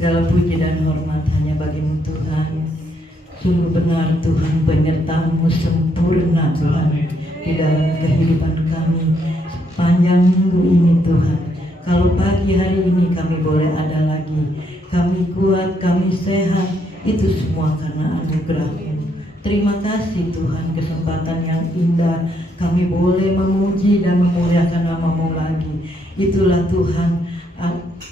Segala puji dan hormat hanya bagimu Tuhan. Sungguh benar Tuhan, penyertaan-Mu sempurna Tuhan di dalam kehidupan kami sepanjang minggu ini Tuhan. Kalau pagi hari ini kami boleh ada lagi, kami kuat, kami sehat, itu semua karena anugerah-Mu. Terima kasih Tuhan, kesempatan yang indah kami boleh memuji dan memuliakan nama-Mu lagi. Itulah Tuhan,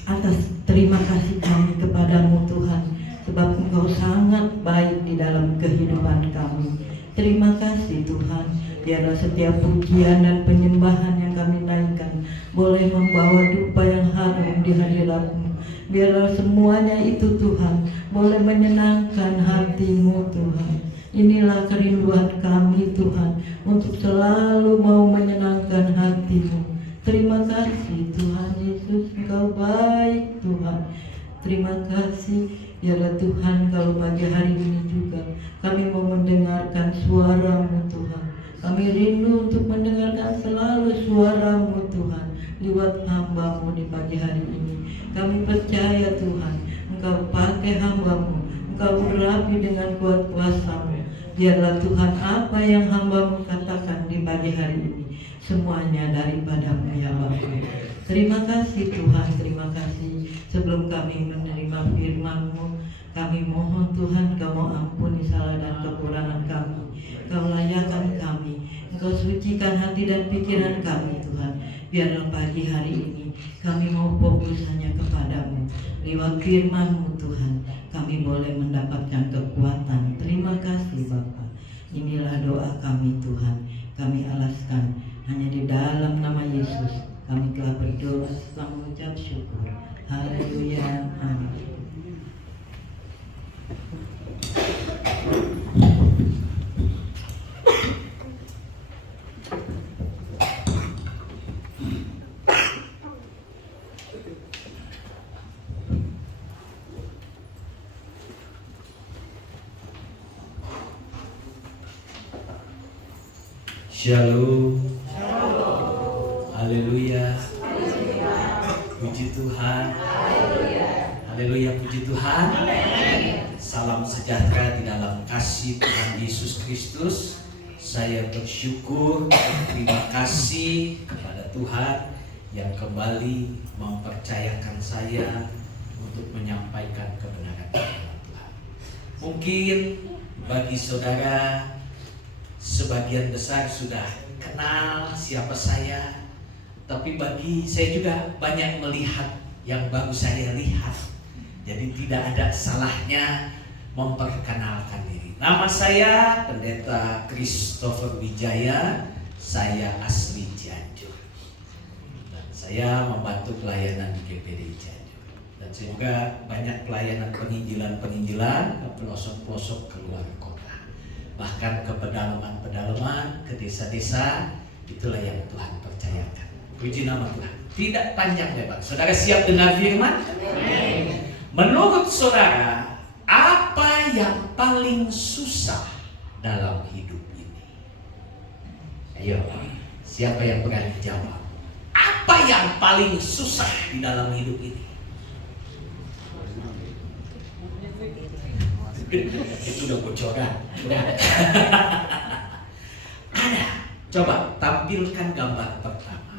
atas terima kasih kami kepadamu Tuhan, sebab Engkau sangat baik di dalam kehidupan kami. Terima kasih Tuhan, biarlah setiap pujian dan penyembahan yang kami naikkan boleh membawa dupa yang harum di hadirat-Mu. Biarlah semuanya itu Tuhan boleh menyenangkan hati-Mu Tuhan. Inilah kerinduan kami Tuhan, untuk selalu mau menyenangkan hati-Mu. Terima kasih Tuhan Yesus, Engkau baik Tuhan. Terima kasih ya Tuhan, kalau pagi hari ini juga kami mau mendengarkan suara-Mu Tuhan. Kami rindu untuk mendengarkan selalu suara-Mu Tuhan lewat hamba-Mu di pagi hari ini. Kami percaya Tuhan, Engkau pakai hamba-Mu, Engkau urapi dengan kuat kuasa-Mu. Biarlah Tuhan apa yang hamba-Mu katakan di pagi hari ini semuanya daripada-Mu ya Bapa. Terima kasih Tuhan, terima kasih. Sebelum kami menerima firman-Mu, kami mohon Tuhan, Kau ampuni salah dan kekurangan kami. Kau layakan kami, Engkau sucikan hati dan pikiran kami Tuhan. Biarlah pagi hari ini kami mau fokus hanya kepadamu. Lewat firman-Mu Tuhan, kami boleh mendapatkan kekuatan. Terima kasih Bapa. Inilah doa kami Tuhan, kami alaskan hanya di dalam nama Yesus. Kami telah berdoa setelah mengucap syukur. Haleluya, amin. Shalom. Haleluya. Puji Tuhan. Haleluya, puji Tuhan. Salam sejahtera di dalam kasih Tuhan Yesus Kristus. Saya bersyukur dan terima kasih kepada Tuhan yang kembali mempercayakan saya untuk menyampaikan kebenaran Tuhan. Mungkin bagi saudara sebagian besar sudah kenal siapa saya, tapi bagi saya juga banyak melihat yang baru saya lihat. Jadi tidak ada salahnya memperkenalkan diri. Nama saya Pendeta Christopher Wijaya, saya asli Cianjur. Dan saya membantu pelayanan di GPD Cianjur. Dan saya juga banyak pelayanan penginjilan ke pelosok-pelosok keluar kota. Bahkan ke pedalaman-pedalaman, ke desa-desa, itulah yang Tuhan percayakan. Puji nama Tuhan. Tidak panjang lebar. Saudara siap dengar firman? Amin. Menurut saudara, apa yang paling susah dalam hidup ini? Ayo, siapa yang berani jawab? Apa yang paling susah di dalam hidup ini? Itu udah bocoran. Ada. Coba tampilkan gambar pertama.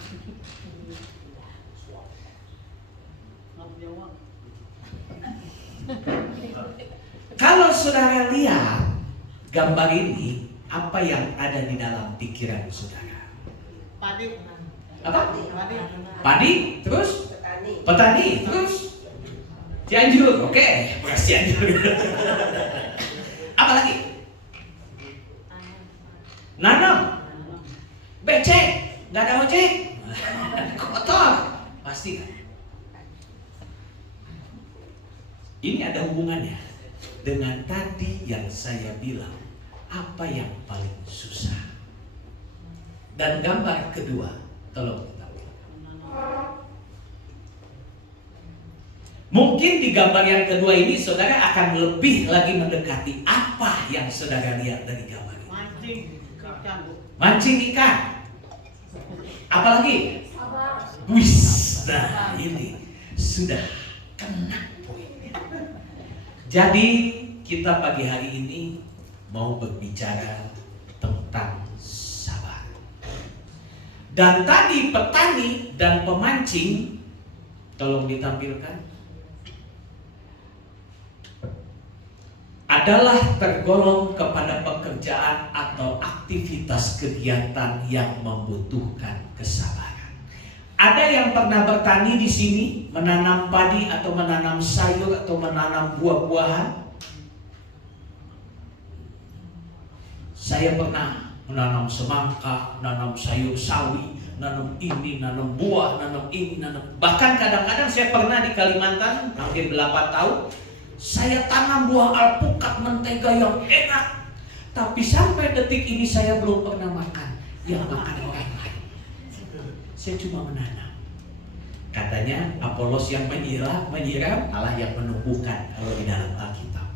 Kalau saudara lihat gambar ini, apa yang ada di dalam pikiran saudara? Padi. Apa? Padi. Terus? Petani. Terus? Cianjur, oke, beras Cianjur. Apa lagi? Nanam, becek, nggak ada ojek, kotor, pasti kan? Ini ada hubungannya dengan tadi yang saya bilang, apa yang paling susah. Dan gambar kedua, tolong kita lihat. Mungkin di gambar yang kedua ini saudara akan lebih lagi mendekati apa yang saudara lihat dari gambar ini. Mancing ikan. Apalagi? Wis, nah ini sudah kena poinnya. Jadi kita pagi hari ini mau berbicara tentang sabar. Dan tadi petani dan pemancing, tolong ditampilkan, adalah tergolong kepada pekerjaan atau aktivitas kegiatan yang membutuhkan kesabaran. Ada yang pernah bertani di sini, menanam padi atau menanam sayur atau menanam buah-buahan? Saya pernah menanam semangka, menanam sayur sawi, nanam ini, nanam buah, nanam ini, nanam. Bahkan kadang-kadang saya pernah di Kalimantan hampir 8 tahun. Saya tanam buah alpukat mentega yang enak, tapi sampai detik ini saya belum pernah makan. Yang makan orang lain. Saya cuma menanam. Katanya Apolos yang menyiram, Allah yang menumbuhkan kalau di dalam Alkitab.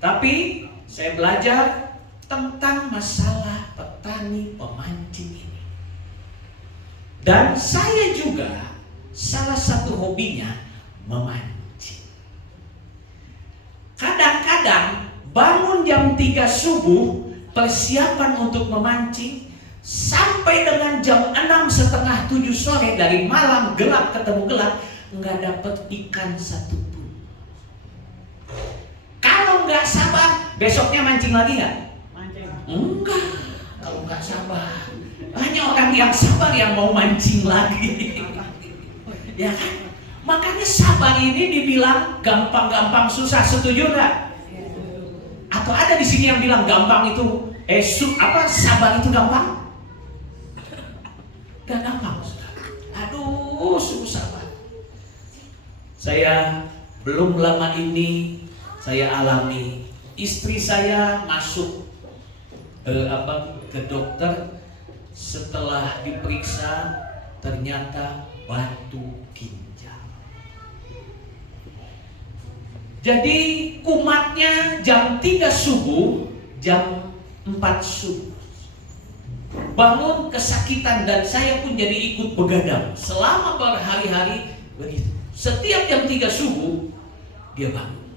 Tapi saya belajar tentang masalah petani pemancing ini. Dan saya juga salah satu hobinya memancing. Kadang-kadang bangun jam 3 subuh persiapan untuk memancing sampai dengan jam 6:30-7 sore, dari malam gelap ketemu gelap, nggak dapet ikan satupun. Kalau nggak sabar, besoknya mancing lagi nggak? Mancing. Enggak, kalau nggak sabar. Hanya orang yang sabar yang mau mancing lagi. Ya kan? Makanya sabar ini dibilang gampang-gampang susah, setuju nggak? Atau ada di sini yang bilang gampang itu, sabar itu gampang? Gak gampang, saudara. Aduh, susah banget. Saya belum lama ini saya alami, istri saya masuk ke dokter, setelah diperiksa ternyata batu ginjal. Jadi kumatnya jam 3 subuh, jam 4 subuh. Bangun kesakitan dan saya pun jadi ikut begadang. Selama berhari-hari begitu. Setiap jam 3 subuh dia bangun.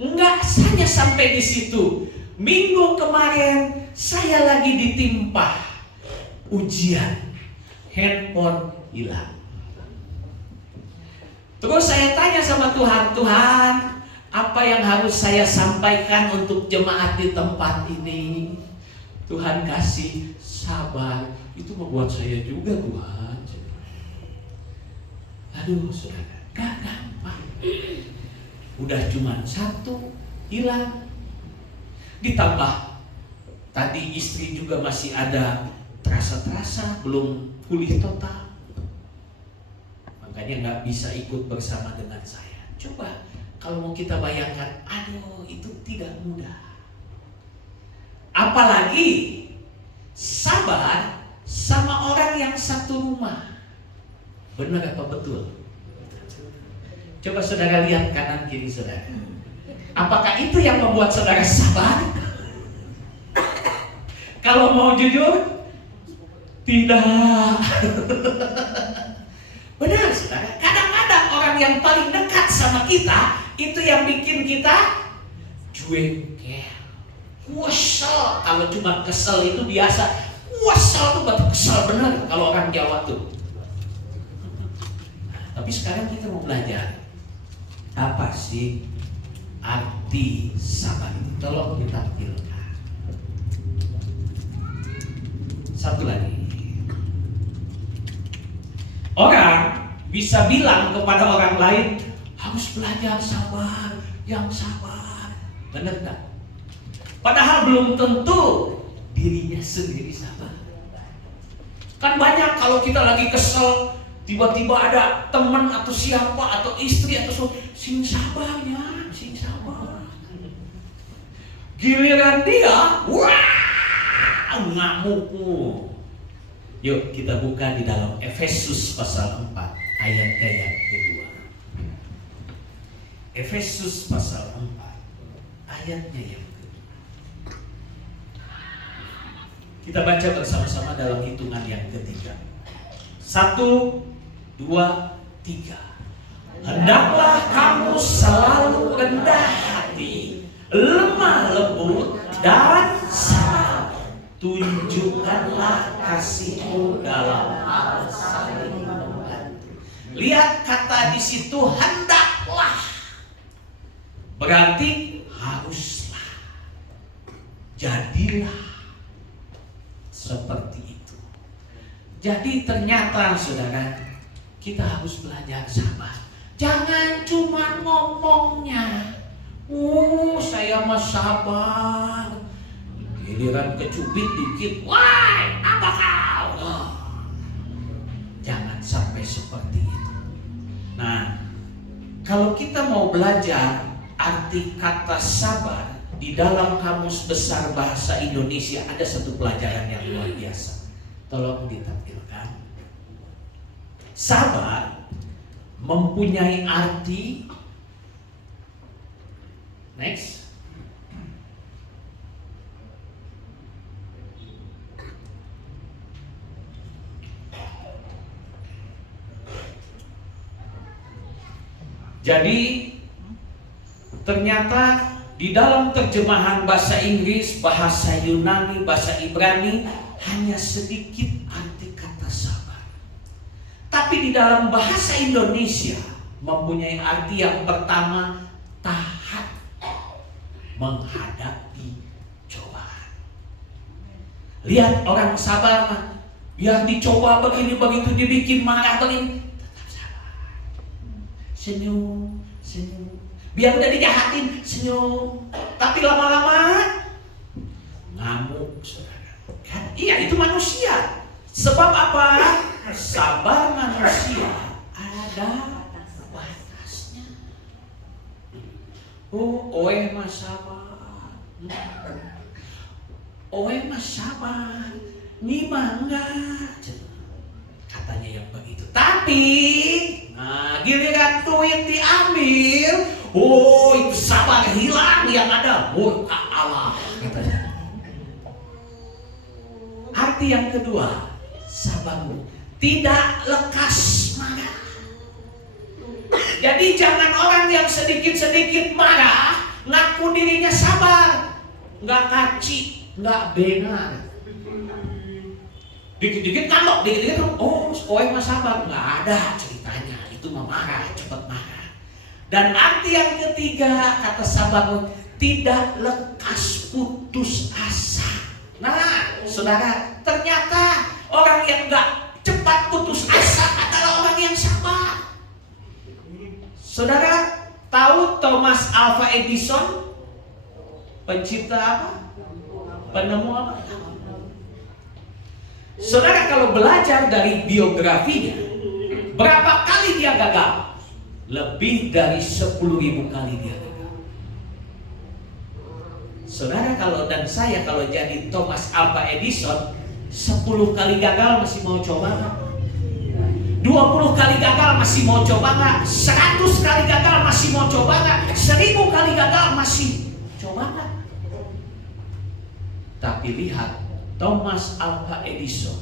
Enggak hanya sampai di situ. Minggu kemarin saya lagi ditimpa ujian. Handphone hilang. Terus saya tanya sama Tuhan, Tuhan, apa yang harus saya sampaikan untuk jemaat di tempat ini? Tuhan kasih sabar. Itu membuat saya juga, Tuhan. Aduh, saudara, gak gampang. Udah cuma 1 hilang. Ditambah tadi istri juga masih ada terasa-terasa, belum pulih total. Makanya nggak bisa ikut bersama dengan saya. Coba kalau mau kita bayangkan, aduh itu tidak mudah. Apalagi sabar sama orang yang satu rumah. Benar apa betul? Coba saudara lihat kanan kiri saudara. Apakah itu yang membuat saudara sabar? Kalau mau jujur, tidak. Benar saudara, kadang-kadang orang yang paling dekat sama kita itu yang bikin kita jengkel, kesel. Kalau cuma kesel itu biasa, kesel tuh berarti kesel benar kalau orang Jawa tuh. Tapi sekarang kita mau belajar apa sih arti sabar itu. Tolong ditampilkan. Satu lagi. Orang bisa bilang kepada orang lain, harus belajar sabar, yang sabar. Benar tak? Padahal belum tentu dirinya sendiri sabar. Kan banyak kalau kita lagi kesel, tiba-tiba ada teman atau siapa atau istri atau sing sabar ya, sing sabar. Giliran dia, wah, ngamuk. Yuk kita buka di dalam Efesus pasal 4 ayatnya yang kedua. Efesus pasal 4 ayatnya yang kedua. Kita baca bersama-sama dalam hitungan yang ketiga. 1, 2, 3. hendaklah kamu selalu rendah hati, lemah lembut, dan sabar. Tunjukkanlah kasihmu dalam hal saling membantu. Lihat kata di situ hendaklah. Berarti haruslah. Jadilah seperti itu. Jadi ternyata saudara, kita harus belajar sabar. Jangan cuma ngomongnya. Saya mah sabar. Giliran kecubit dikit, wah, apa kau? Jangan sampai seperti itu. Nah, kalau kita mau belajar arti kata sabar di dalam Kamus Besar Bahasa Indonesia, ada satu pelajaran yang luar biasa. Tolong ditampilkan. Sabar mempunyai arti, next, jadi ternyata di dalam terjemahan bahasa Inggris, bahasa Yunani, bahasa Ibrani hanya sedikit arti kata sabar. Tapi di dalam bahasa Indonesia mempunyai arti yang pertama, tahan menghadapi cobaan. Lihat orang sabar mah, biar dicoba begini begitu, dibikin marah begini, tetap sabar. Senyum, senyum. Biar udah dijahatin, senyum. Tapi lama-lama ngamuk, saudara. Kan? Iya, itu manusia. Sebab apa? Sabar manusia ada batasnya. Oe mah sabar. Oe mah sabar. Ni mah enggak. Katanya yang begitu. Tapi giliran duit diambil, itu sabar hilang, yang ada murka Allah, katanya. Arti yang kedua, sabar tidak lekas marah. Jadi jangan orang yang sedikit-sedikit marah ngaku dirinya sabar, nggak kaci, nggak benar. Dikit-dikit ngambek, dikit-dikit mah sabar, nggak ada ceritanya. Itu mah marah, cepat marah. Dan arti yang ketiga kata sabar, tidak lekas putus asa. Nah, saudara, ternyata orang yang nggak cepat putus asa adalah orang yang sabar. Saudara tahu Thomas Alva Edison, pencipta apa? Penemu apa? Saudara kalau belajar dari biografinya, berapa kali dia gagal? Lebih dari 10.000 kali dia gagal. Saudara dan saya kalau jadi Thomas Alva Edison, 10 kali gagal masih mau coba nggak? 20 kali gagal masih mau coba nggak? 100 kali gagal masih mau coba nggak? 1000 kali gagal masih coba nggak? Tapi lihat Thomas Alva Edison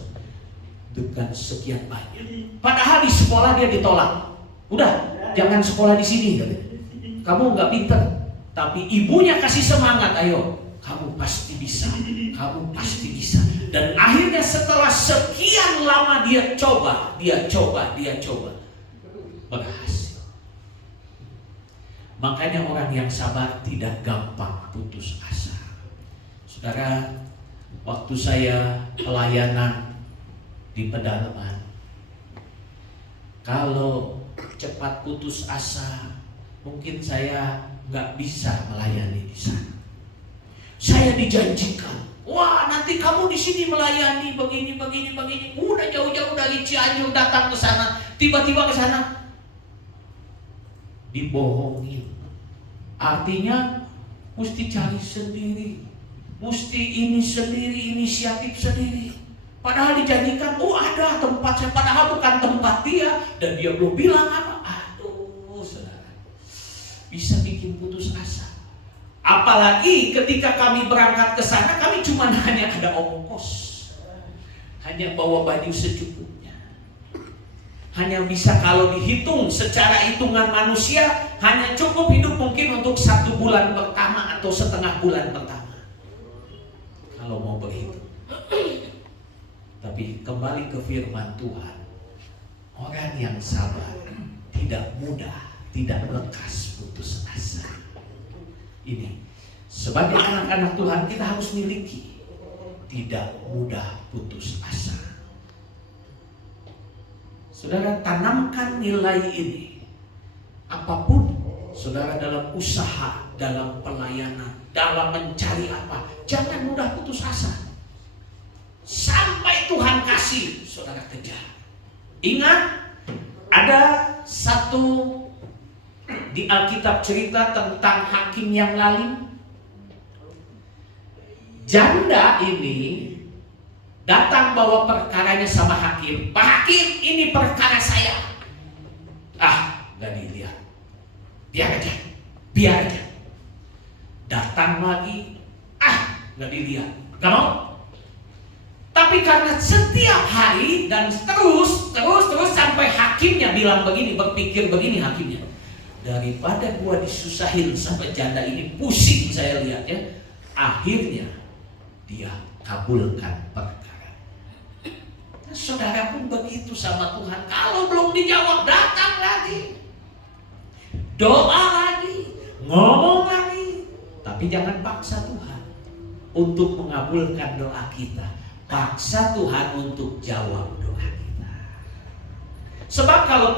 dengan sekian banyak. Padahal di sekolah dia ditolak. Udah, jangan sekolah di sini. Kamu nggak pinter. Tapi ibunya kasih semangat, ayo, kamu pasti bisa, kamu pasti bisa. Dan akhirnya setelah sekian lama dia coba, berhasil. Makanya orang yang sabar tidak gampang putus asa. Saudara, waktu saya pelayanan di pedalaman, kalau cepat putus asa, mungkin saya nggak bisa melayani di sana. Saya dijanjikan, wah nanti kamu di sini melayani begini. Udah jauh-jauh dari Cianjur datang ke sana, tiba-tiba ke sana dibohongin. Artinya mesti cari sendiri, mesti ini sendiri, inisiatif sendiri. Padahal dijanjikan, ada tempat saya, padahal bukan tempat dia, dan dia belum bilang apa. Aduh, saudara, bisa bikin putus asa. Apalagi ketika kami berangkat ke sana, kami cuma hanya ada ongkos, hanya bawa baju secukupnya. hanya bisa kalau dihitung secara hitungan manusia hanya cukup hidup mungkin untuk 1 bulan pertama atau setengah bulan pertama kalau mau berhitung. Tapi kembali ke firman Tuhan, orang yang sabar tidak mudah, tidak lekas putus asa. Ini sebagai anak-anak Tuhan kita harus miliki, tidak mudah putus asa. Saudara, tanamkan nilai ini. Apapun saudara dalam usaha, dalam pelayanan, dalam mencari apa, jangan mudah putus asa. Sampai Tuhan kasih, saudara kejar. Ingat, ada satu di Alkitab cerita tentang hakim yang lalim. Janda ini datang bawa perkaranya sama hakim. Pak Hakim, ini perkara saya. Gak dilihat. Biar aja. Datang lagi. Gak dilihat. Gak mau. Tapi karena setiap hari dan terus sampai hakimnya bilang begini, berpikir begini hakimnya. Daripada gua disusahin sampai janda ini pusing saya lihatnya, akhirnya dia kabulkan perkara. Saudara pun begitu sama Tuhan. Kalau belum dijawab, datang lagi, doa lagi, ngomong lagi. Tapi jangan paksa Tuhan untuk mengabulkan doa kita. Paksa Tuhan untuk jawab doa kita. Sebab kalau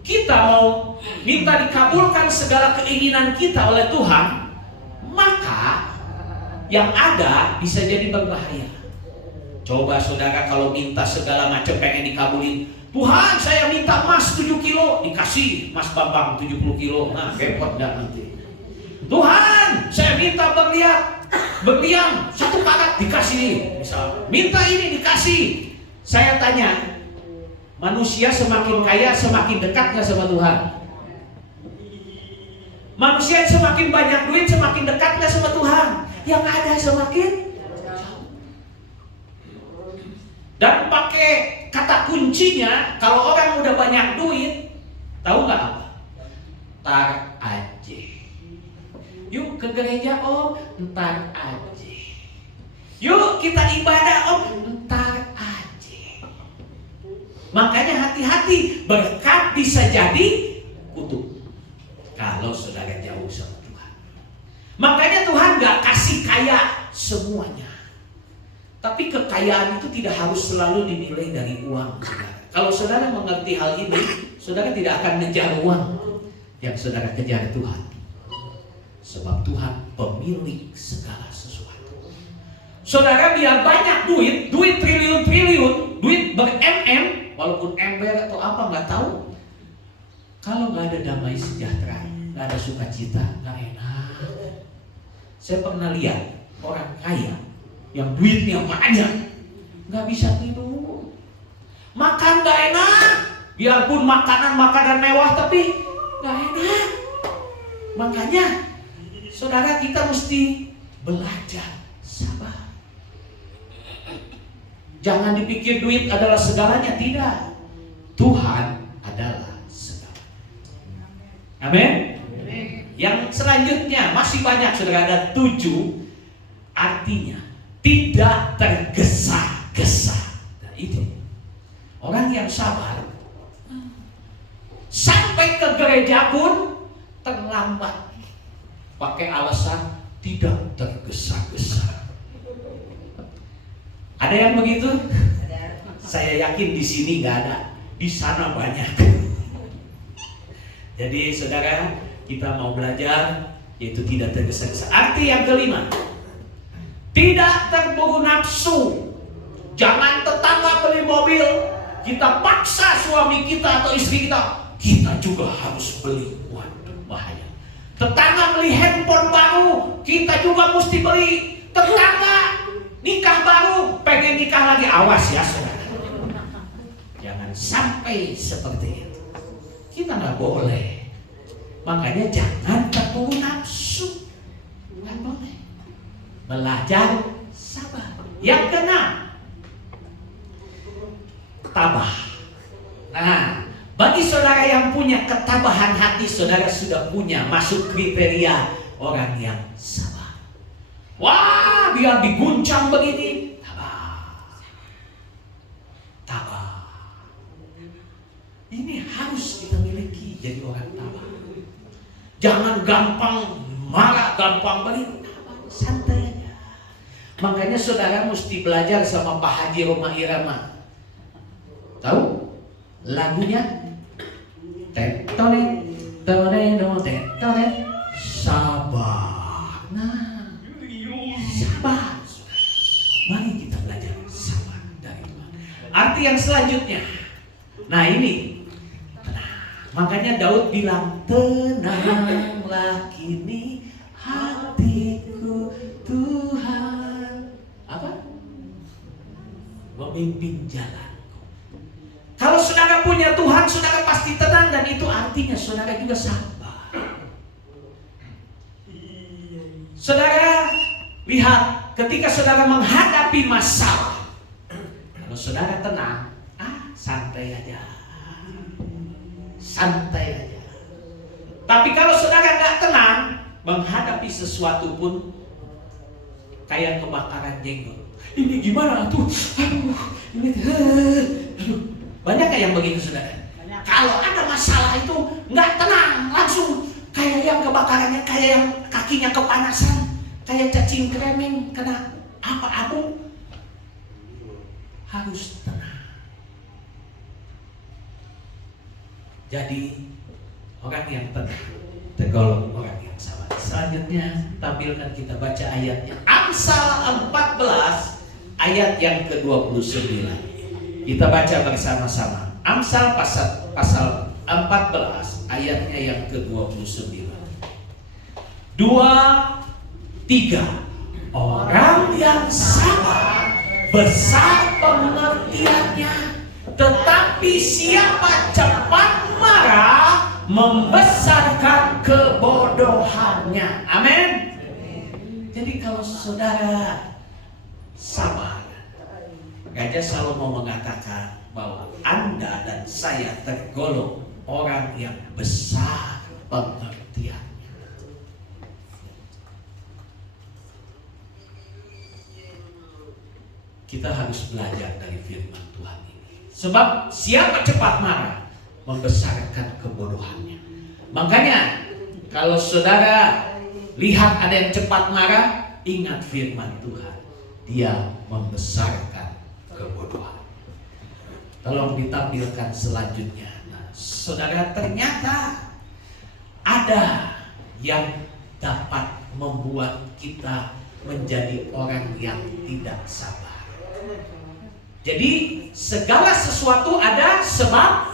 kita mau minta dikabulkan segala keinginan kita oleh Tuhan, maka yang ada bisa jadi berbahaya. Coba saudara kalau minta segala macam pengen dikabulin. Tuhan, saya minta emas 7 kilo, dikasih Mas Bambang 70 kilo. Nah, repot dah nanti. Tuhan, saya minta berlian 1 karat, dikasih. Misal, minta ini dikasih. Saya tanya, manusia semakin kaya semakin dekat gak sama Tuhan? Manusia semakin banyak duit semakin dekat gak sama Tuhan? Yang ada semakin jauh. Dan pakai kata kuncinya, kalau orang udah banyak duit, tahu nggak apa? Ntar aja. Yuk ke gereja om, ntar aja. Yuk kita ibadah om, ntar aja. Makanya hati-hati, berkat bisa jadi kutuk kalau saudara jauh sama Tuhan. Makanya Tuhan nggak kasih kaya semuanya. Tapi kekayaan itu tidak harus selalu dinilai dari uang, saudara. Kalau saudara mengerti hal ini, saudara tidak akan ngejar uang. Yang saudara kejar Tuhan. Sebab Tuhan pemilik segala sesuatu. Saudara biar banyak duit triliun-triliun, duit ber-MM, walaupun ember atau apa nggak tahu. Kalau nggak ada damai sejahtera, nggak ada sukacita, nggak enak. Saya pernah lihat orang kaya yang duitnya banyak nggak bisa tidur, makan nggak enak, biarpun makanan mewah tapi nggak enak. Makanya saudara kita mesti belajar sabar. Jangan dipikir duit adalah segalanya, tidak. Tuhan adalah segalanya. Amin. Yang selanjutnya masih banyak saudara, ada 7. Artinya tidak tergesa-gesa. Nah, itu orang yang sabar sampai ke gereja pun terlambat, pakai alasan tidak tergesa-gesa. Ada yang begitu? Saya yakin di sini nggak ada, di sana banyak. Jadi saudara, kita mau belajar yaitu tidak tergesa-gesa. Arti yang kelima, tidak terburu nafsu. Jangan tetangga beli mobil, kita paksa suami kita atau istri kita juga harus beli. Waduh, bahaya. Tetangga beli handphone baru, kita juga mesti beli. Tetangga nikah baru, pengen nikah lagi, awas ya saudara. Jangan sampai seperti itu. Kita nggak boleh. Makanya jangan terburu nafsu. Nggak boleh. Belajar sabar. Yang keenam, tabah. Nah, Bagi saudara yang punya ketabahan hati, saudara sudah punya masuk kriteria orang yang sabar. Wah, biar diguncang begini, tabah. Ini harus kita miliki, jadi orang tabah. Jangan gampang marah, gampang begini, santai aja. Makanya saudara mesti belajar sama Pak Haji Roma Irama. Tahu lagunya? Tetonet, toneno, tetonet, sabar. Nah, sabar. Mari kita belajar sabar dari Tuhan. Arti yang selanjutnya, nah ini, makanya Daud bilang, tenanglah kini hatiku, Tuhan apa? Memimpin jalanku. Kalau saudara punya Tuhan, saudara pasti tenang, dan itu artinya saudara juga sabar. Saudara lihat, ketika saudara menghadapi masalah, kalau saudara tenang, santai aja. Santai aja. Tapi kalau saudara nggak tenang, menghadapi sesuatu pun kayak kebakaran jenggot. Ini gimana tuh? Aduh, ini aduh. Banyak yang begitu saudara? Banyak. Kalau ada masalah itu nggak tenang, langsung kayak yang kebakarannya, kayak yang kakinya kepanasan, kayak cacing kreming kena abu. Harus tenang. Jadi orang yang tenang tergolong orang yang sabar. Selanjutnya tampilkan kita baca ayatnya. Amsal 14 ayat yang ke-29. Kita baca bersama-sama. Amsal pasal 14 ayatnya yang ke-29. 2, 3. Orang yang sabar besar pengertiannya, tetapi siapa cepat marah membesarkan kebodohannya. Amin. Jadi kalau saudara sabar, Raja Salomo mengatakan bahwa Anda dan saya tergolong orang yang besar pengertiannya. Kita harus belajar dari firman Tuhan ini. Sebab siapa cepat marah membesarkan kebodohannya. Makanya kalau saudara lihat ada yang cepat marah, ingat firman Tuhan. Dia membesarkan kebodohan. Tolong ditampilkan selanjutnya. Nah, saudara, ternyata ada yang dapat membuat kita menjadi orang yang tidak sabar. Jadi segala sesuatu ada sebab.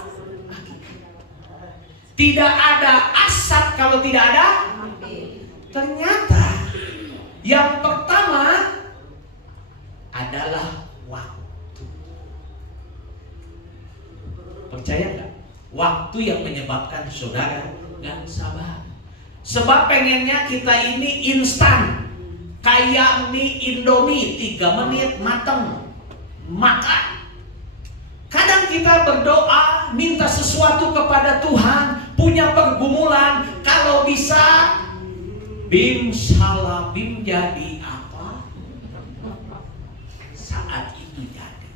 Tidak ada asap kalau tidak ada. Ternyata yang pertama adalah waktu. Percaya nggak? Waktu yang menyebabkan saudara nggak sabar. Sebab pengennya kita ini instan, kayak mie Indomie 3 menit mateng. Maka kadang kita berdoa, minta sesuatu kepada Tuhan, punya pergumulan, kalau bisa bim salah bim jadi apa? Saat itu jadi.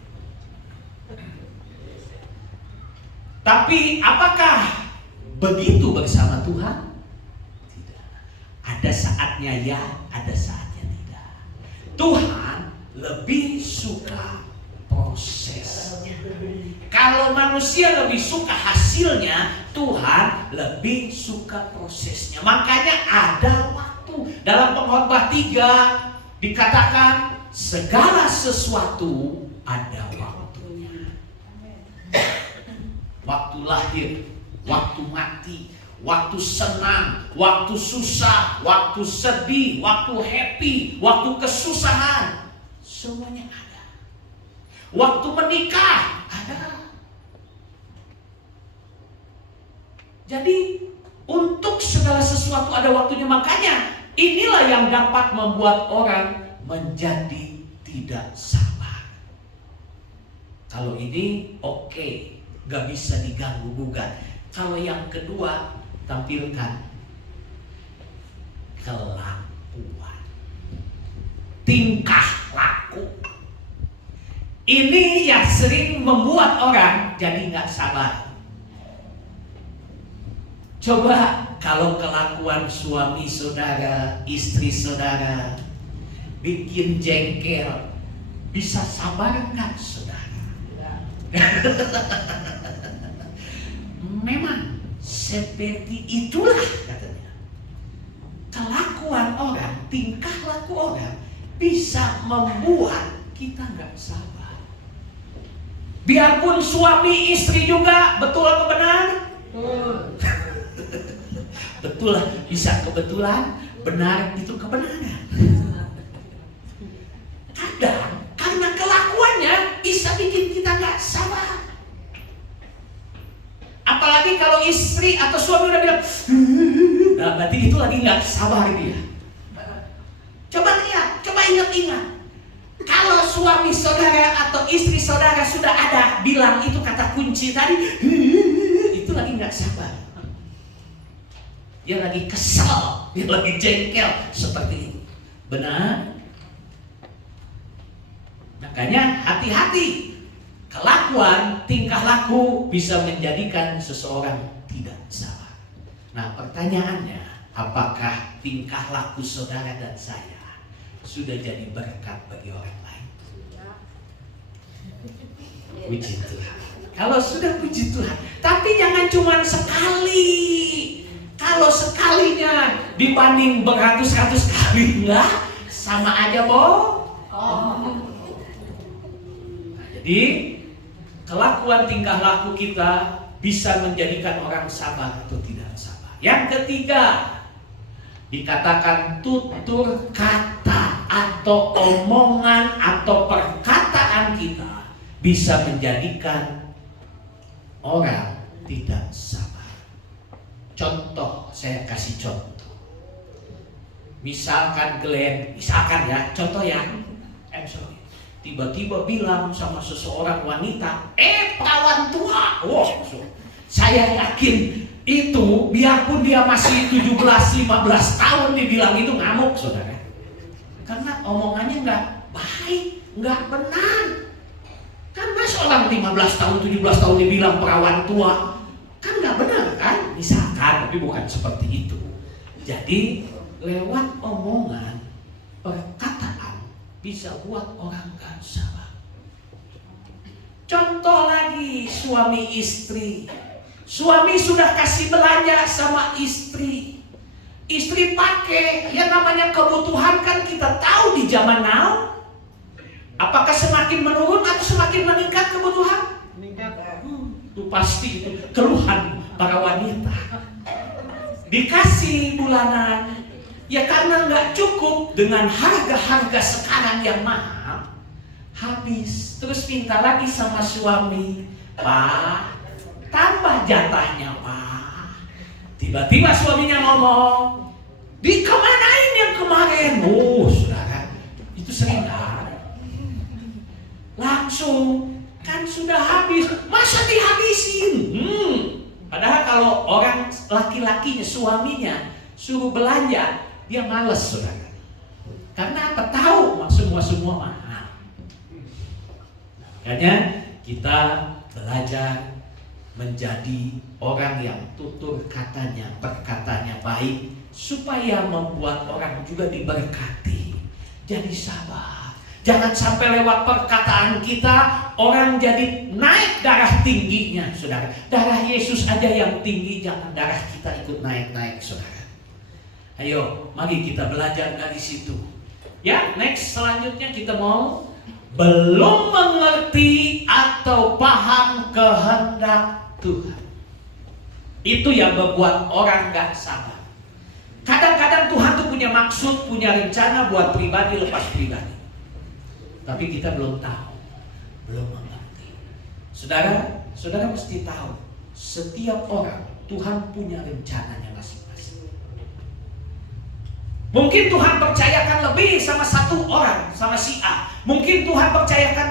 Tapi apakah begitu bersama Tuhan? Tidak. Ada saatnya ya, ada saatnya tidak. Tuhan lebih suka prosesnya. Kalau manusia lebih suka hasilnya, Tuhan lebih suka prosesnya. Makanya ada waktu. Dalam Pengkhotbah 3 dikatakan segala sesuatu ada waktunya. Waktu lahir, waktu mati, waktu senang, waktu susah, waktu sedih, waktu happy, waktu kesusahan, semuanya ada. Waktu menikah ada. Jadi untuk segala sesuatu ada waktunya. Makanya inilah yang dapat membuat orang menjadi tidak sabar. Kalau ini oke, gak bisa diganggu gugat. Kalau yang kedua, tampilkan kelakuan, tingkah laku. Ini yang sering membuat orang jadi gak sabar. Coba kalau kelakuan suami saudara, istri saudara bikin jengkel, bisa sabar nggak saudara? Memang seperti itulah katanya. Kelakuan orang, tingkah laku orang bisa membuat kita nggak sabar. Biarpun suami istri juga, betul atau benar? Betul lah, bisa kebetulan, benar itu kebenaran. Kadang karena kelakuannya bisa bikin kita nggak sabar. Apalagi kalau istri atau suami udah bilang, nah berarti itu lagi nggak sabar dia. Coba lihat, coba ingat-ingat. Kalau suami saudara atau istri saudara sudah ada bilang itu kata kunci tadi, itu lagi nggak sabar. Dia lagi kesal, dia lagi jengkel seperti itu. Benar? Makanya hati-hati. Kelakuan, tingkah laku bisa menjadikan seseorang tidak sabar. Nah, pertanyaannya, apakah tingkah laku saudara dan saya sudah jadi berkat bagi orang lain? Puji Tuhan. Kalau sudah, puji Tuhan. Tapi jangan cuma sekali. Kalau sekalinya dibanding beratus-ratus kali, enggak, sama aja bohong. Nah, jadi kelakuan tingkah laku kita bisa menjadikan orang sabar atau tidak sabar. Yang ketiga, dikatakan tutur kata atau omongan atau perkataan kita bisa menjadikan orang tidak sabar. Contoh, saya kasih contoh. Misalkan Glenn, misalkan ya, contoh ya, tiba-tiba bilang sama seseorang wanita, perawan tua. Wow, saya yakin itu biarpun dia masih 17-15 tahun dibilang itu ngamuk saudara. Karena omongannya nggak baik, nggak benar. Karena seorang 15 tahun, 17 tahun dibilang perawan tua, kan nggak benar kan? Misalkan, tapi bukan seperti itu. Jadi lewat omongan, perkataan bisa buat orang gak sabar. Contoh lagi, suami istri. Suami sudah kasih belanja sama istri. Istri pakai, ya namanya kebutuhan kan kita tahu di zaman now. Apakah semakin menurun atau semakin meningkat kebutuhan? Meningkat. Itu pasti itu keluhan para wanita. Dikasih bulanan, ya karena nggak cukup dengan harga-harga sekarang yang mahal, habis. Terus minta lagi sama suami, Pak, tambah jatahnya Pak. Tiba-tiba suaminya ngomong, dikemanain yang kemarin? Oh saudara, itu sering kan? Langsung. Kan sudah habis, masa dihabisin? Padahal kalau orang laki-lakinya, suaminya suruh belanja, dia males saudara. Karena apa? Tahu semua mahal. Makanya kita belajar menjadi orang yang tutur katanya, perkataannya baik, supaya membuat orang juga diberkati. Jadi sabar. Jangan sampai lewat perkataan kita orang jadi naik darah tingginya, saudara. Darah Yesus aja yang tinggi, jangan darah kita ikut naik-naik, saudara. Ayo, mari kita belajar dari situ. Ya, next selanjutnya kita mau belum mengerti atau paham kehendak Tuhan. Itu yang membuat orang gak sabar. Kadang-kadang Tuhan tuh punya maksud, punya rencana buat pribadi lepas pribadi. Tapi kita belum tahu, belum mengerti. Saudara mesti tahu, setiap orang Tuhan punya rencananya masing-masing. Mungkin Tuhan percayakan lebih sama satu orang, sama si A. Mungkin Tuhan percayakan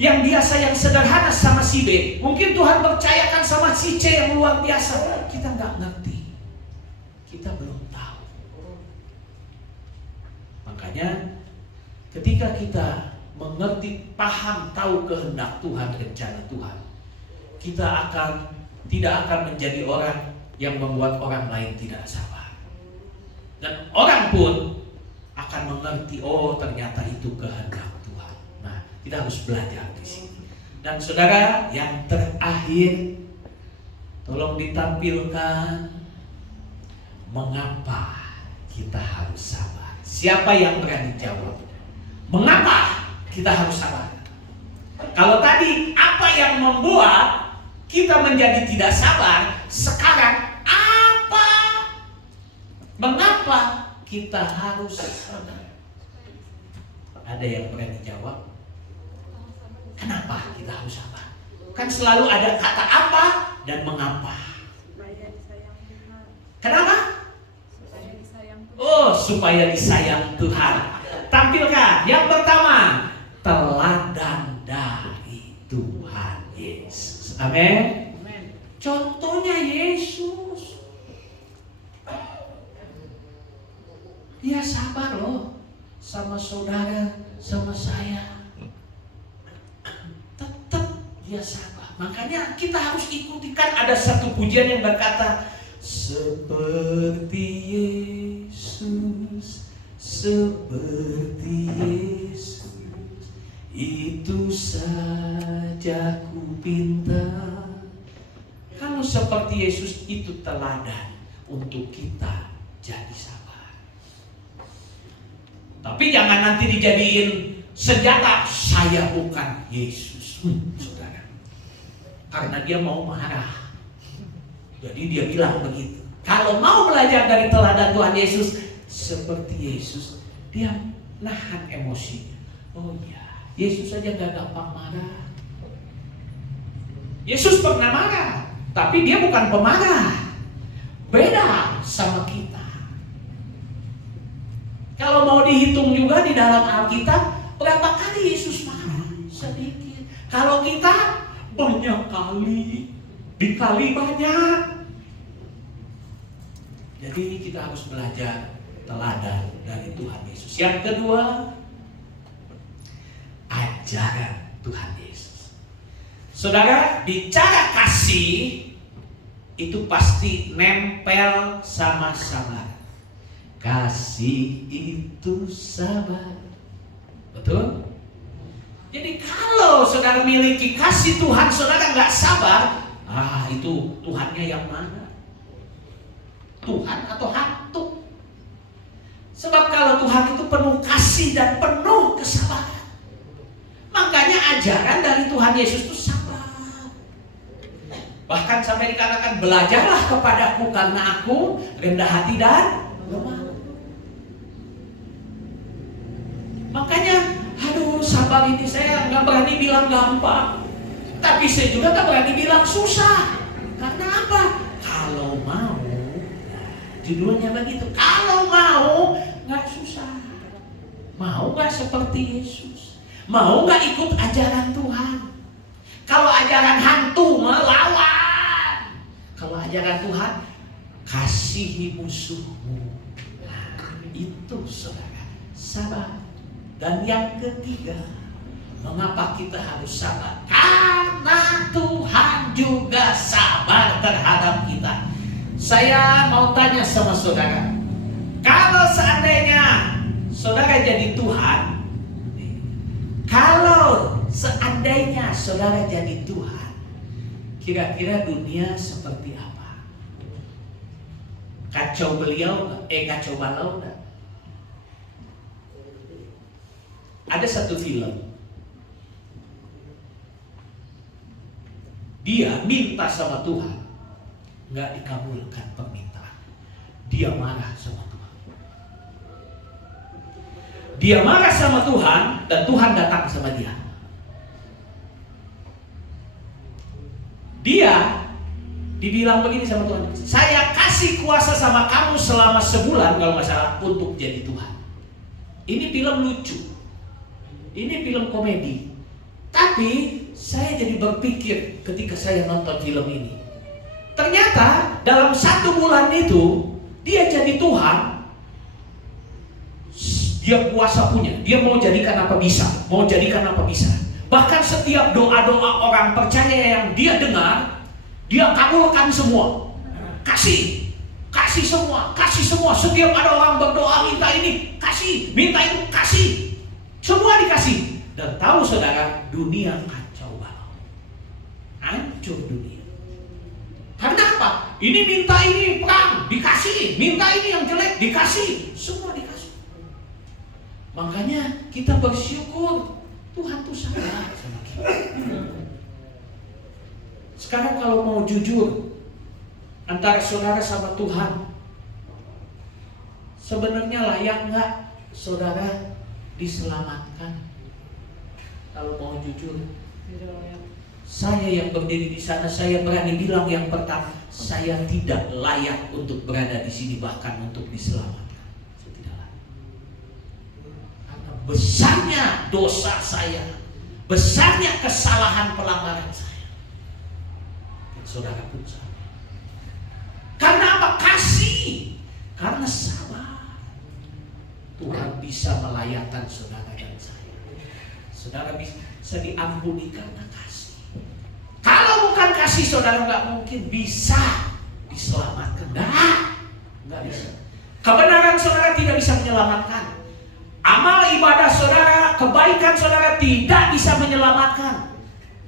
yang biasa, yang sederhana sama si B, mungkin Tuhan percayakan sama si C yang luar biasa. Kita nggak ngerti, kita belum tahu. Makanya ketika kita mengerti, paham, tahu kehendak Tuhan, rencana Tuhan, kita tidak akan menjadi orang yang membuat orang lain tidak sabar. Dan orang pun akan mengerti, oh ternyata itu kehendak Tuhan. Nah, kita harus belajar di sini. Dan saudara, yang terakhir, tolong ditampilkan mengapa kita harus sabar. Siapa yang berani jawab? Mengapa kita harus sabar? Kalau tadi apa yang membuat kita menjadi tidak sabar, sekarang apa? Mengapa kita harus sabar? Ada yang berani jawab? Kenapa kita harus sabar? Kan selalu ada kata apa dan mengapa. Kenapa? Oh, supaya disayang Tuhan. Tampilkan yang pertama, teladan dari Tuhan Yesus. Amin. Contohnya Yesus. Dia sabar loh sama saudara, sama saya. Tetap dia sabar. Makanya kita harus ikuti. Kan ada satu pujian yang berkata, seperti Yesus, seperti Yesus, itu saja ku pinta. Kalau seperti Yesus, itu teladan untuk kita jadi sabar. Tapi jangan nanti dijadiin senjata, saya bukan Yesus, saudara. Karena dia mau marah, jadi dia bilang begitu. Kalau mau belajar dari teladan Tuhan Yesus, seperti Yesus, dia nahan emosinya. Oh iya, Yesus saja gak gampang marah. Yesus pernah marah, tapi dia bukan pemarah. Beda sama kita. Kalau mau dihitung juga di dalam Alkitab, berapa kali Yesus marah? Sedikit. Kalau kita banyak kali, dikali banyak. Jadi kita harus belajar teladan dari Tuhan Yesus. Yang kedua, ajaran Tuhan Yesus. Saudara, bicara kasih itu pasti nempel sama sabar. Kasih itu sabar. Betul? Jadi kalau saudara miliki kasih Tuhan, saudara nggak sabar, itu Tuhannya yang mana? Tuhan atau hantu? Sebab kalau Tuhan itu penuh kasih dan penuh kesabaran. Makanya ajaran dari Tuhan Yesus itu sabar. Bahkan sampai dikatakan, belajarlah kepadaku karena aku rendah hati dan lemah. Makanya, sabar ini saya nggak berani bilang gampang, tapi saya juga nggak berani bilang susah. Karena apa? Kalau mau, judulnya begitu. Kalau mau, nggak susah. Mau nggak seperti Yesus? Mau nggak ikut ajaran Tuhan? Kalau ajaran hantu, melawan. Kalau ajaran Tuhan, kasihi musuhmu. Nah, itu saudara, sabar. Dan yang ketiga, mengapa kita harus sabar? Karena Tuhan juga sabar terhadap kita. Saya mau tanya sama saudara, kalau seandainya saudara jadi Tuhan, kalau seandainya saudara jadi Tuhan, kira-kira dunia seperti apa? Kacau kacau balau enggak? Ada satu film, dia minta sama Tuhan, nggak dikabulkan permintaan. Dia marah sama Tuhan. Dia marah sama Tuhan dan Tuhan datang sama dia. Dia dibilang begini sama Tuhan, saya kasih kuasa sama kamu selama sebulan kalau nggak salah untuk jadi Tuhan. Ini film lucu. Ini film komedi. Tapi saya jadi berpikir ketika saya nonton film ini, ternyata dalam 1 bulan itu dia jadi Tuhan. Dia kuasa punya, dia mau jadikan apa bisa, mau jadikan apa bisa. Bahkan setiap doa-doa orang percaya yang dia dengar, dia kabulkan semua. Kasih semua, kasih semua. Setiap ada orang berdoa minta ini, kasih, minta itu, kasih. Semua dikasih. Dan tahu saudara, dunia kacau balau. Hancur dunia. Karena apa? Ini minta ini perang, dikasih. Minta ini yang jelek, dikasih. Semua dikasih. Makanya kita bersyukur Tuhan tuh sabar sama kita. Sekarang kalau mau jujur antara saudara sama Tuhan, sebenarnya layak nggak saudara diselamatkan? Kalau mau jujur, saya yang berdiri di sana, saya berani bilang yang pertama, saya tidak layak untuk berada di sini, bahkan untuk diselamatkan. Saya tidak layak. Karena besarnya dosa saya, besarnya kesalahan pelanggaran saya. Dan saudara pun sama. Karena apa? Kasih. Karena sabar. Tuhan bisa melayakkan saudara dan saya. Saudara bisa diampuni karena kasih. Kalau bukan kasih, saudara nggak mungkin bisa diselamatkan. Nggak bisa. Kebenaran saudara tidak bisa menyelamatkan. Amal ibadah saudara, kebaikan saudara tidak bisa menyelamatkan.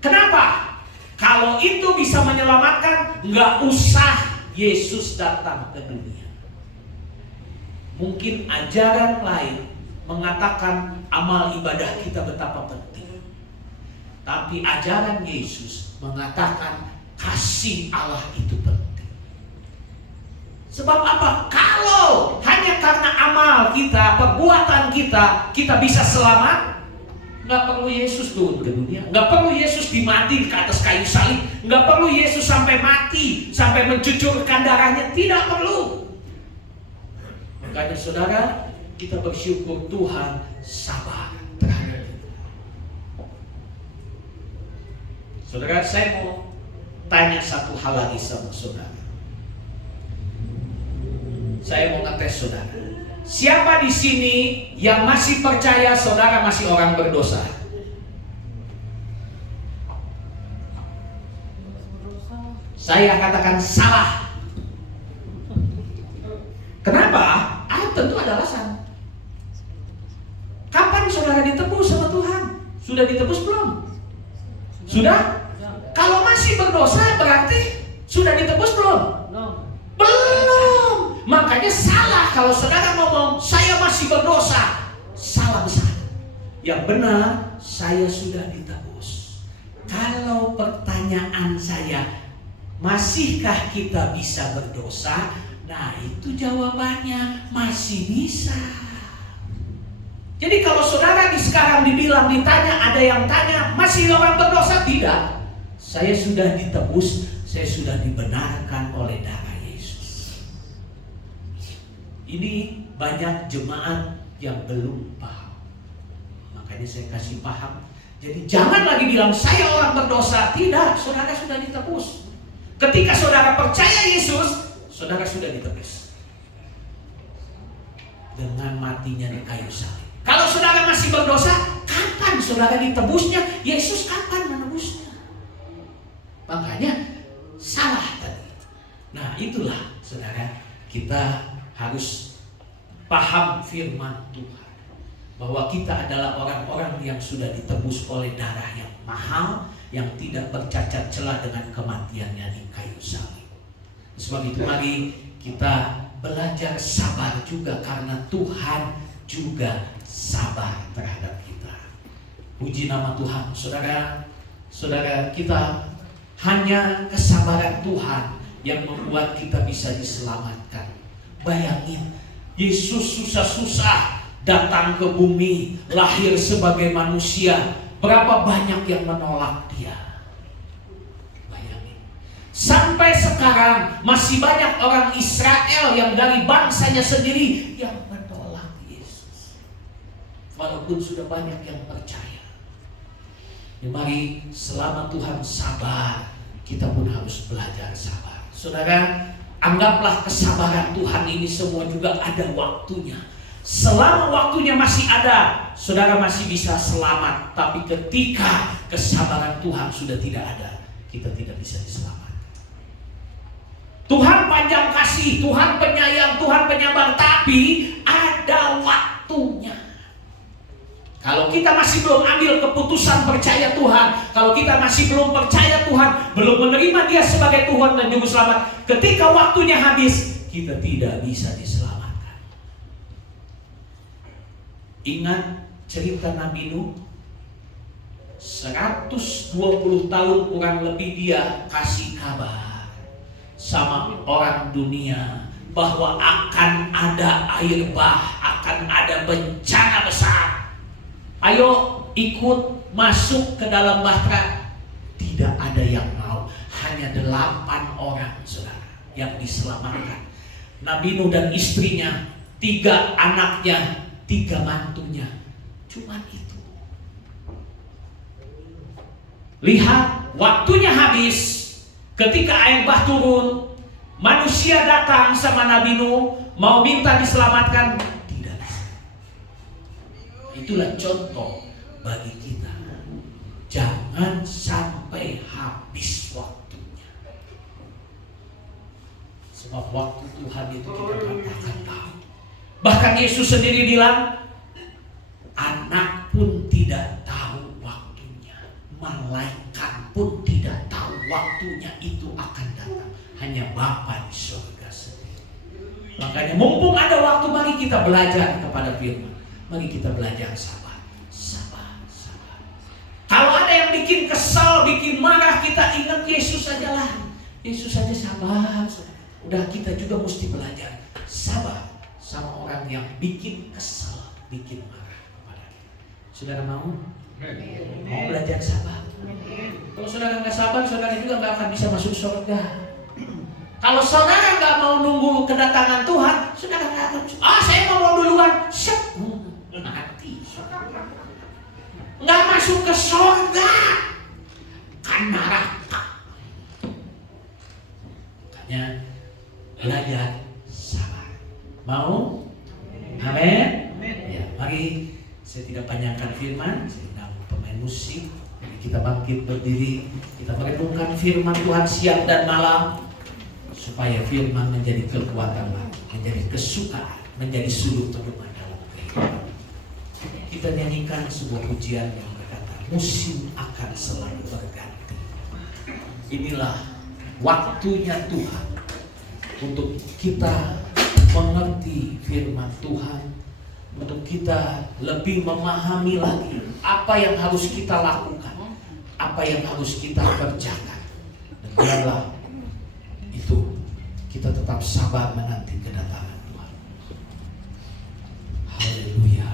Kenapa? Kalau itu bisa menyelamatkan, nggak usah Yesus datang ke dunia. Mungkin ajaran lain mengatakan amal ibadah kita betapa penting. Tapi ajaran Yesus mengatakan kasih Allah itu penting. Sebab apa? Kalau hanya karena amal kita, perbuatan kita, kita bisa selamat, nggak perlu Yesus turun ke dunia, nggak perlu Yesus dimati ke atas kayu salib, nggak perlu Yesus sampai mati, sampai mencucurkan darahnya, tidak perlu. Makanya saudara, kita bersyukur Tuhan sabar terhadap kita. Saudara, saya mau tanya satu hal lagi sama saudara. Saya mau ngetes saudara. Siapa di sini yang masih percaya saudara masih orang berdosa? Saya katakan salah. Kenapa? Tentu ada alasan. Kapan saudara ditebus sama Tuhan? Sudah ditebus belum? Sudah? Kalau masih berdosa berarti sudah ditebus belum? Belum. Makanya salah kalau saudara ngomong saya masih berdosa. Salah besar. Yang benar, saya sudah ditebus. Kalau pertanyaan saya, masihkah kita bisa berdosa? Nah, itu jawabannya masih bisa. Jadi kalau saudara sekarang ditanya, ada yang tanya, masih orang berdosa? Tidak. Saya sudah ditebus, saya sudah dibenarkan oleh darah Yesus. Ini banyak jemaat yang belum paham. Makanya saya kasih paham. Jadi jangan lagi bilang saya orang berdosa. Tidak, saudara sudah ditebus. Ketika saudara percaya Yesus, saudara sudah ditebus dengan matinya di kayu salib. Kalau saudara masih berdosa, kapan saudara ditebusnya? Yesus kapan menebusnya? Makanya salah tadi. Nah, itulah saudara, kita harus paham firman Tuhan bahwa kita adalah orang-orang yang sudah ditebus oleh darah yang mahal, yang tidak bercacat celah dengan kematiannya di kayu salib. Sebab itu mari kita belajar sabar juga, karena Tuhan juga sabar terhadap kita. Puji nama Tuhan. Saudara, kita hanya kesabaran Tuhan yang membuat kita bisa diselamatkan. Bayangin, Yesus susah-susah datang ke bumi, lahir sebagai manusia. Berapa banyak yang menolak dia? Sampai sekarang masih banyak orang Israel yang dari bangsanya sendiri yang menolak Yesus. Walaupun sudah banyak yang percaya. Mari selama Tuhan sabar, kita pun harus belajar sabar. Saudara, anggaplah kesabaran Tuhan ini semua juga ada waktunya. Selama waktunya masih ada, saudara masih bisa selamat. Tapi ketika kesabaran Tuhan sudah tidak ada, kita tidak bisa diselamatkan. Tuhan panjang kasih, Tuhan penyayang, Tuhan penyabar, tapi ada waktunya. Kalau kita masih belum ambil keputusan percaya Tuhan, kalau kita masih belum percaya Tuhan, belum menerima Dia sebagai Tuhan dan Juru Selamat, ketika waktunya habis, kita tidak bisa diselamatkan. Ingat cerita Nabi Nuh? 120 tahun kurang lebih dia kasih kabar sama orang dunia bahwa akan ada air bah, akan ada bencana besar. Ayo ikut masuk ke dalam bahtera. Tidak ada yang mau. Hanya 8 orang, saudara, yang diselamatkan. Nabi Nuh dan istrinya, 3 anaknya, 3 mantunya. Cuman itu. Lihat, waktunya habis. Ketika air bah turun, manusia datang sama Nabi Nuh, mau minta diselamatkan. Tidak bisa. Itulah contoh bagi kita. Jangan sampai habis waktunya. Sebab waktu Tuhan itu kita tidak akan tahu. Bahkan Yesus sendiri bilang, anak pun tidak tahu waktunya, malaikat pun tidak tahu waktunya itu akan datang. Hanya Bapa di surga sendiri. Makanya mumpung ada waktu, mari kita belajar kepada firman. Mari kita belajar sabar. Sabar, sabar. Kalau ada yang bikin kesal, bikin marah, kita ingat Yesus saja lah. Yesus saja sabar. Udah, kita juga mesti belajar sabar sama orang yang bikin kesal, bikin marah kepada kita. Saudara mau? Mau belajar sabar? Kalau saudara nggak sabar, saudara juga nggak akan bisa masuk surga. Kalau saudara nggak mau nunggu kedatangan Tuhan, saudara nggak akan. Saya mau duluan. Siap. Nanti nggak masuk ke surga, kan neraka. Makanya belajar sabar. Mau? Amin. Ya, mari saya tidak panjangkan firman. Saya undang pemain musik. Jadi kita bangkit berdiri, kita merenungkan firman Tuhan siang dan malam, supaya firman menjadi kekuatan, menjadi kesukaan, menjadi sudut pedoman dalam kehidupan. Kita nyanyikan sebuah pujian yang berkata, musim akan selalu berganti. Inilah waktunya Tuhan untuk kita mengerti firman Tuhan, untuk kita lebih memahami lagi apa yang harus kita lakukan, apa yang harus kita kerjakan. Dan biarlah itu kita tetap sabar menanti kedatangan Tuhan. Haleluya.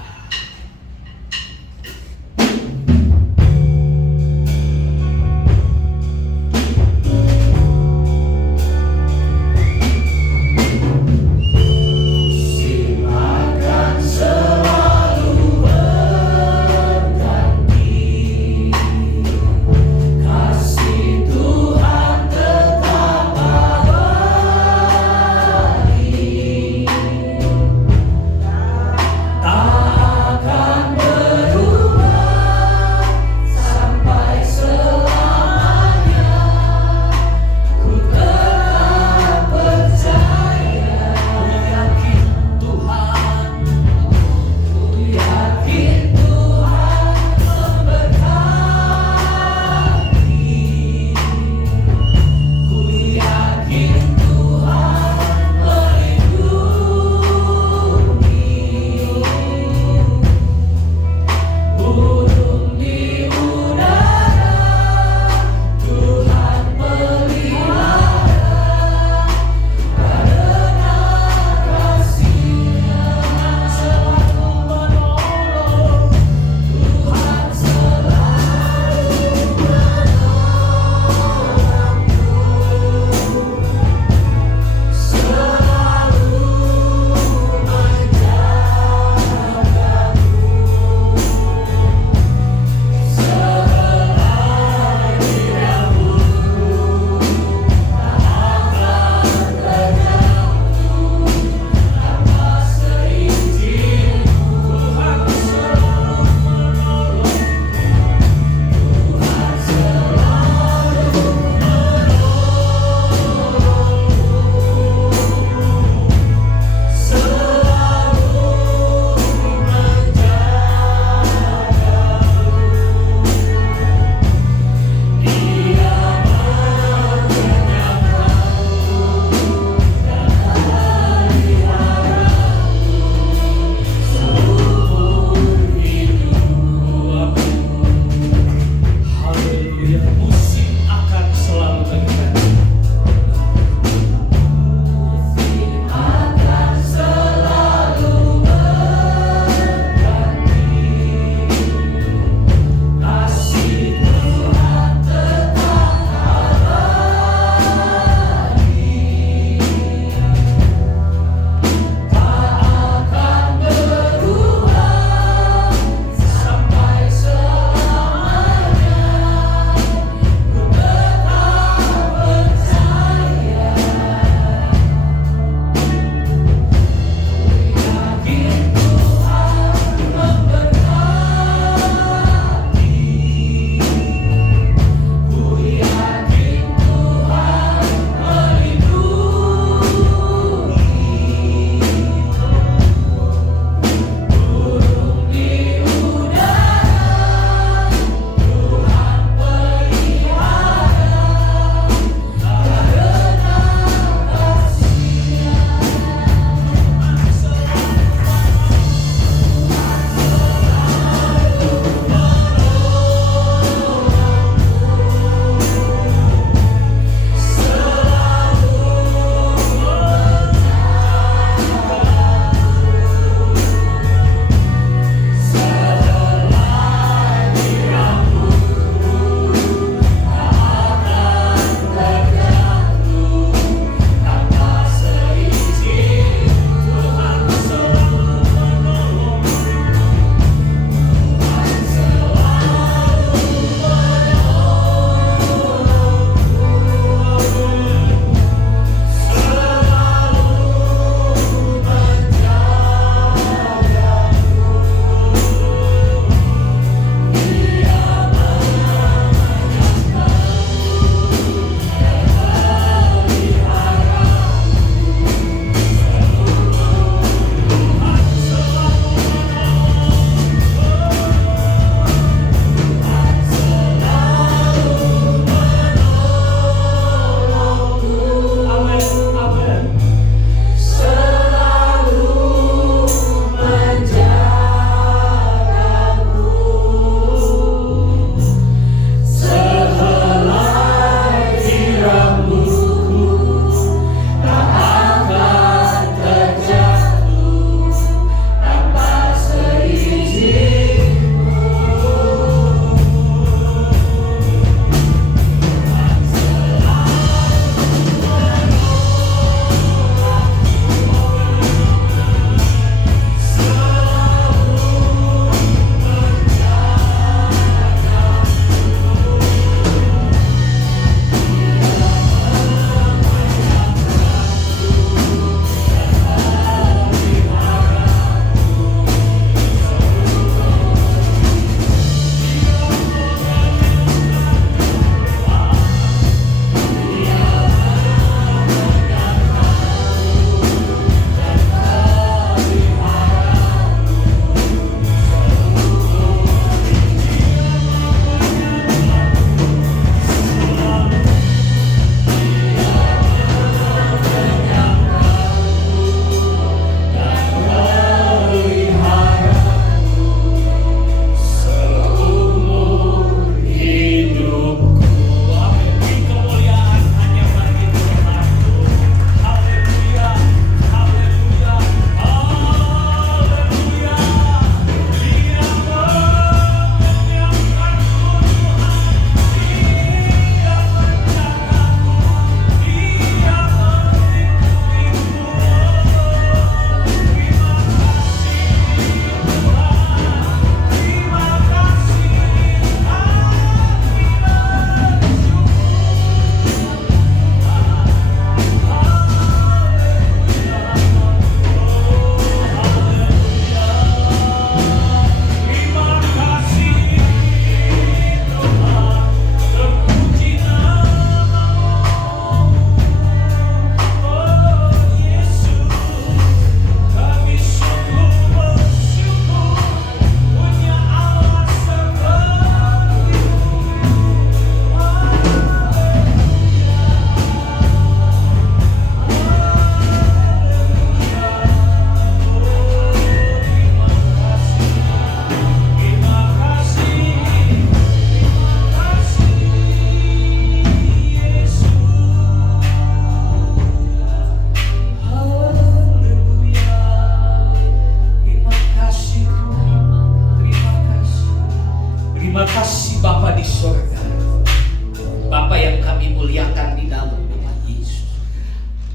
dimuliakan di dalam nama Yesus.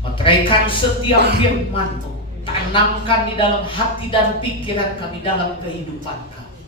Meteraikan setiap firman-Mu, tanamkan di dalam hati dan pikiran kami, dalam kehidupan kami.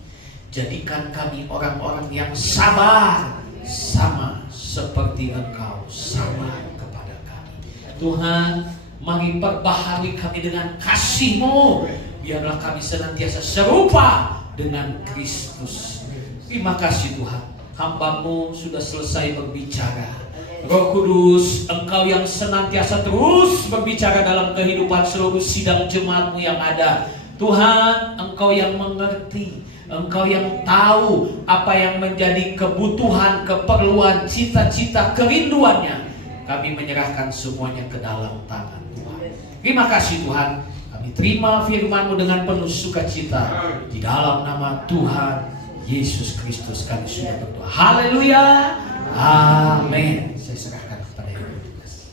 Jadikan kami orang-orang yang sabar, sama seperti Engkau sabar kepada kami. Tuhan, mari perbaharui kami dengan kasih-Mu, biarlah kami senantiasa serupa dengan Kristus. Terima kasih Tuhan, hamba-Mu sudah selesai berbicara. Roh Kudus, Engkau yang senantiasa terus berbicara dalam kehidupan seluruh sidang jemaat-Mu yang ada. Tuhan, Engkau yang mengerti, Engkau yang tahu apa yang menjadi kebutuhan, keperluan, cita-cita, kerinduannya. Kami menyerahkan semuanya ke dalam tangan Tuhan. Terima kasih Tuhan, kami terima firman-Mu dengan penuh sukacita. Di dalam nama Tuhan Yesus Kristus kami sudah berdoa. Haleluya. Amin. Saya serahkan kepada Ibu Tugas.